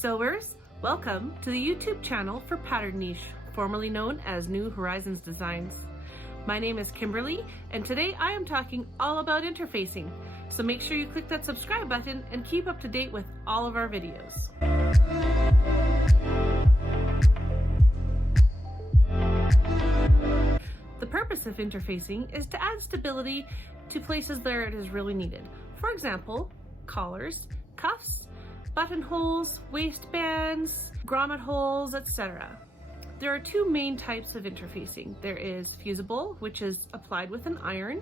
Sewers, welcome to the YouTube channel for Pattern Niche, formerly known as New Horizons Designs. My name is Kimberly, and today I am talking all about interfacing, so make sure you click that subscribe button and keep up to date with all of our videos. The purpose of interfacing is to add stability to places where it is really needed. For example, collars, cuffs, buttonholes, waistbands, grommet holes, etc. There are two main types of interfacing. There is fusible, which is applied with an iron,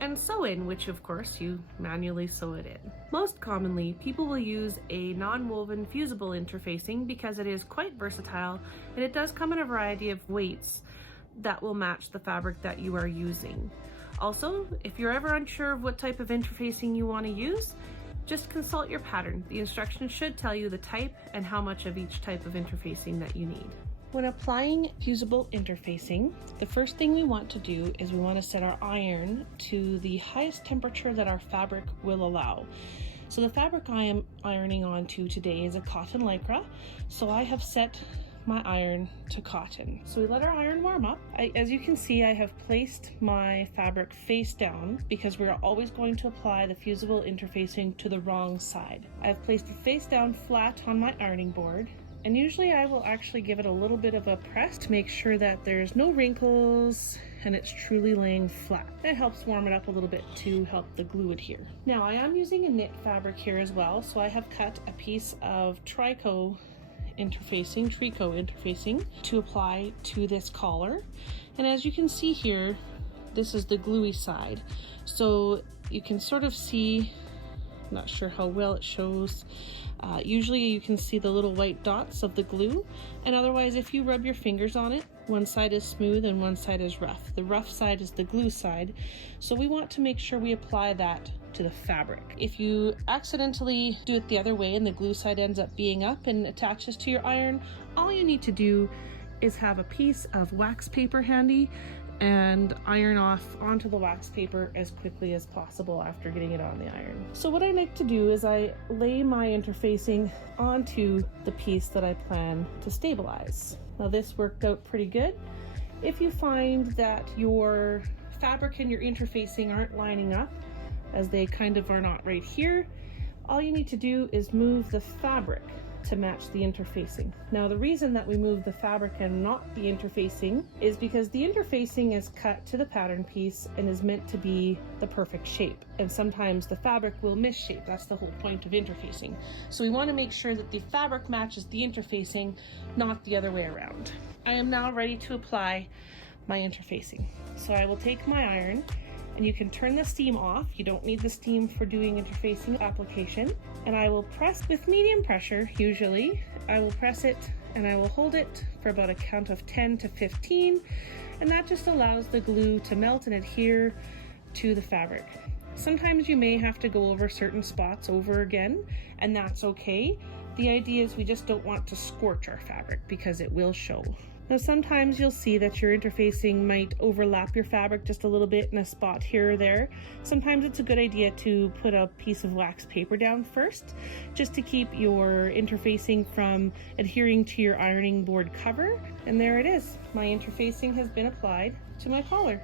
and sew-in, which of course you manually sew it in. Most commonly, people will use a non-woven fusible interfacing because it is quite versatile and it does come in a variety of weights that will match the fabric that you are using. Also, if you're ever unsure of what type of interfacing you want to use, just consult your pattern. The instructions should tell you the type and how much of each type of interfacing that you need. When applying fusible interfacing, the first thing we want to do is we want to set our iron to the highest temperature that our fabric will allow. So the fabric I am ironing onto today is a cotton lycra, so I have set my iron to cotton. So we let our iron warm up. As you can see, I have placed my fabric face down because we're always going to apply the fusible interfacing to the wrong side. I've placed it face down flat on my ironing board, and usually I will actually give it a little bit of a press to make sure that there's no wrinkles and it's truly laying flat. That helps warm it up a little bit to help the glue adhere. Now I am using a knit fabric here as well, so I have cut a piece of tricot interfacing to apply to this collar. And as you can see here, this is the gluey side. So you can sort of see, I'm not sure how well it shows, usually you can see the little white dots of the glue, and otherwise if you rub your fingers on it, one side is smooth and one side is rough. The rough side is the glue side, so we want to make sure we apply that to the fabric. If you accidentally do it the other way and the glue side ends up being up and attaches to your iron, all you need to do is have a piece of wax paper handy and iron off onto the wax paper as quickly as possible after getting it on the iron. So what I like to do is I lay my interfacing onto the piece that I plan to stabilize. Now this worked out pretty good. If you find that your fabric and your interfacing aren't lining up, as they kind of are not right here, all you need to do is move the fabric to match the interfacing. Now the reason that we move the fabric and not the interfacing is because the interfacing is cut to the pattern piece and is meant to be the perfect shape, and sometimes the fabric will misshape. That's the whole point of interfacing. So we want to make sure that the fabric matches the interfacing, not the other way around. I am now ready to apply my interfacing. So I will take my iron, and you can turn the steam off. You don't need the steam for doing interfacing application. And I will press with medium pressure, usually. I will press it and I will hold it for about a count of 10 to 15. And that just allows the glue to melt and adhere to the fabric. Sometimes you may have to go over certain spots over again, and that's okay. The idea is we just don't want to scorch our fabric because it will show. Now sometimes you'll see that your interfacing might overlap your fabric just a little bit in a spot here or there. Sometimes it's a good idea to put a piece of wax paper down first, just to keep your interfacing from adhering to your ironing board cover. And there it is. My interfacing has been applied to my collar.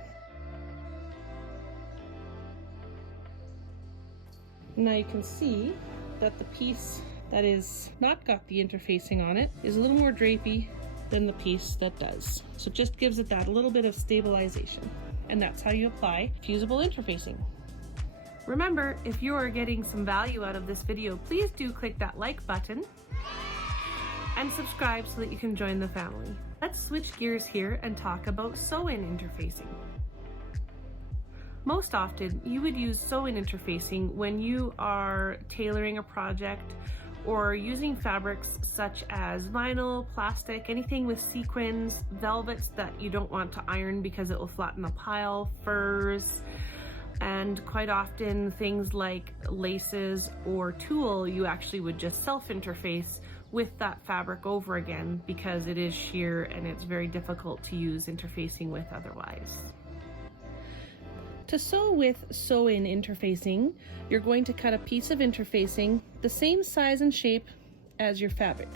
Now you can see that the piece that is not got the interfacing on it is a little more drapey than the piece that does. So it just gives it that little bit of stabilization. And that's how you apply fusible interfacing. Remember, if you are getting some value out of this video, please do click that like button and subscribe so that you can join the family. Let's switch gears here and talk about sew-in interfacing. Most often, you would use sew-in interfacing when you are tailoring a project or using fabrics such as vinyl, plastic, anything with sequins, velvets that you don't want to iron because it will flatten a pile, furs, and quite often things like laces or tulle you actually would just self-interface with that fabric over again because it is sheer and it's very difficult to use interfacing with otherwise. To sew with sew-in interfacing, you're going to cut a piece of interfacing the same size and shape as your fabric.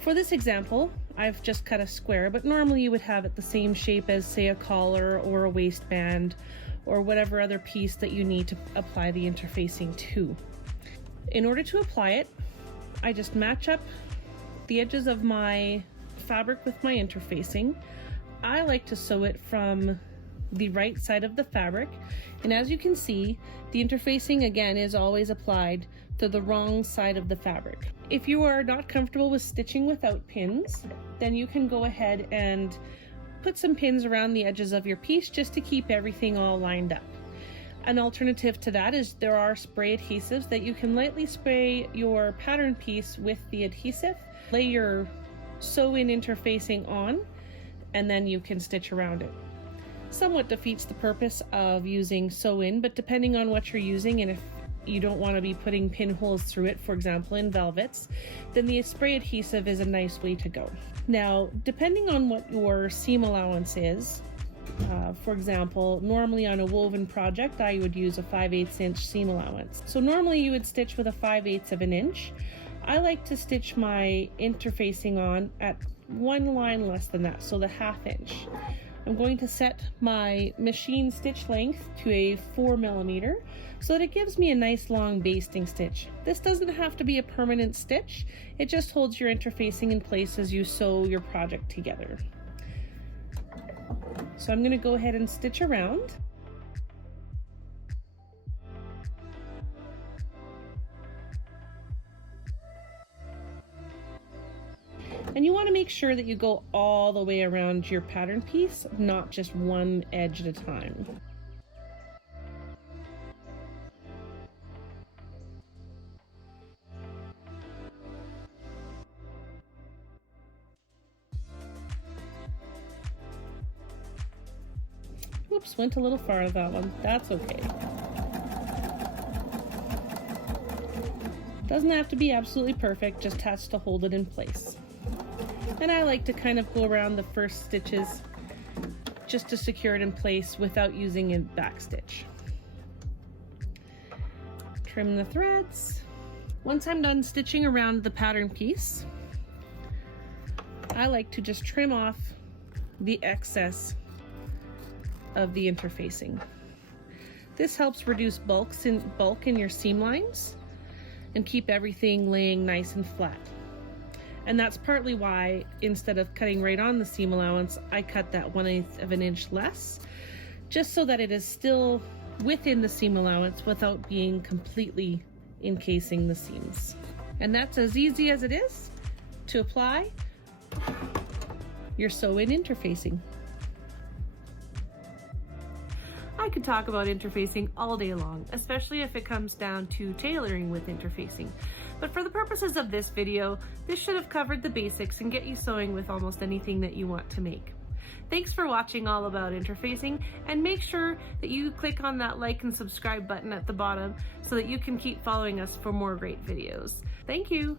For this example, I've just cut a square, but normally you would have it the same shape as, say, a collar or a waistband or whatever other piece that you need to apply the interfacing to. In order to apply it, I just match up the edges of my fabric with my interfacing. I like to sew it from the right side of the fabric, and as you can see, the interfacing again is always applied to the wrong side of the fabric. If you are not comfortable with stitching without pins, then you can go ahead and put some pins around the edges of your piece just to keep everything all lined up. An alternative to that is there are spray adhesives that you can lightly spray your pattern piece with the adhesive, lay your sew-in interfacing on, and then you can stitch around it. Somewhat defeats the purpose of using sew-in, but depending on what you're using, and if you don't want to be putting pinholes through it, for example in velvets, then the spray adhesive is a nice way to go. Now, depending on what your seam allowance is, for example, normally on a woven project I would use a 5/8 inch seam allowance. So normally you would stitch with a 5/8 of an inch. I like to stitch my interfacing on at one line less than that, so the 1/2 inch. I'm going to set my machine stitch length to a 4mm so that it gives me a nice long basting stitch. This doesn't have to be a permanent stitch, it just holds your interfacing in place as you sew your project together. So I'm going to go ahead and stitch around. And you want to make sure that you go all the way around your pattern piece, not just one edge at a time. Oops, went a little far with that one. That's okay. Doesn't have to be absolutely perfect, just has to hold it in place. And I like to kind of go around the first stitches just to secure it in place without using a back stitch. Trim the threads. Once I'm done stitching around the pattern piece, I like to just trim off the excess of the interfacing. This helps reduce bulk in your seam lines and keep everything laying nice and flat. And that's partly why, instead of cutting right on the seam allowance, I cut that 1/8 of an inch less, just so that it is still within the seam allowance without being completely encasing the seams. And that's as easy as it is to apply your sew-in interfacing. I could talk about interfacing all day long, especially if it comes down to tailoring with interfacing. But for the purposes of this video, this should have covered the basics and get you sewing with almost anything that you want to make. Thanks for watching all about interfacing, and make sure that you click on that like and subscribe button at the bottom so that you can keep following us for more great videos. Thank you!